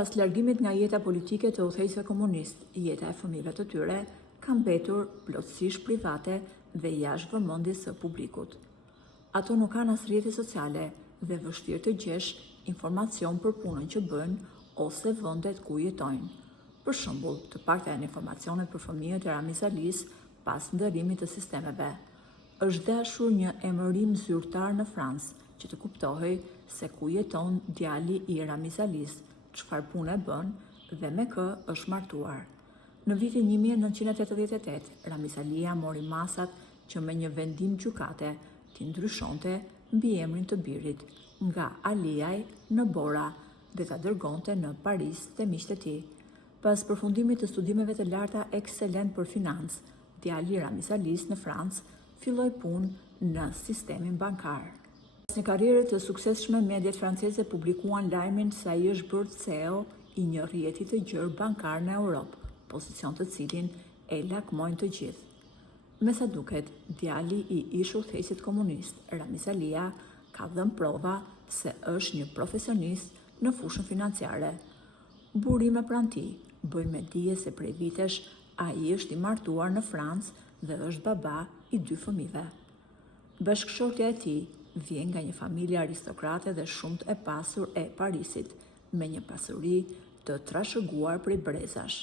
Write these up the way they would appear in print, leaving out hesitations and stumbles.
Pas largimit nga jeta politike të udhëheqësve komunist, jeta e fëmijëve të tyre ka mbetur plotësisht private dhe jashtë vëmendjes së publikut. Ato nuk kanë as rrjete sociale dhe vështirë të gjesh informacion për punën që bëjnë ose vendet ku jetojnë. Për shembull, të paktën informacionet për fëmijët e Ramiz Alis pas ndërrimit të sistemeve. Është dashur një emërim zyrtar në Francë që të kuptohej se ku jeton djali i Ramiz Alis, çfarë pune bën dhe me kë është martuar. Në vitin 1988, Ramiz Alia mori masat që me një vendim gjykate t'i ndryshonte mbi emrin të birit nga Aliaj në Bora dhe ta dërgonte në Paris te miqtë e tij. Pas përfundimit të studimeve të larta ekselent për financë, djali i Ramiz Alis në Francë filloi punë në sistemin bankar. Pas një karriere të suksesshme, mediat franceze publikuan lajmin se ai është bërë CEO i një rrjeti të gjerë bankar në Europë, pozicion të cilin e lakmojnë të gjithë. Me sa duket, djali i ish udhëheqësit komunist, Ramiz Alia, ka dhënë prova se është një profesionist në fushën financiare. Burime pranë tij bëjnë me dije se prej vitesh ai është i martuar në Francë dhe është baba i 2 fëmijëve. Bashkëshortja e tij vjen nga një familje aristokrate dhe shumë e pasur e Parisit, me një pasuri të trashëguar prej brezash.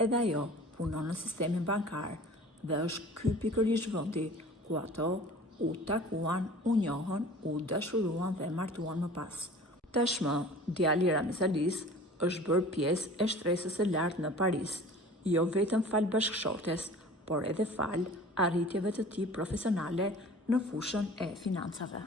Edhe ajo punon në sistemin bankar dhe është ky pikërisht vendi ku ato u takuan, u njohën, u dashuruan dhe martuan më pas. Tashmë, djali i Ramiz Alis është bërë pjesë e shtresës së lartë në Paris, jo vetëm fal bashkëshortes, por edhe fal arritjeve të tij profesionale në fushën e financave.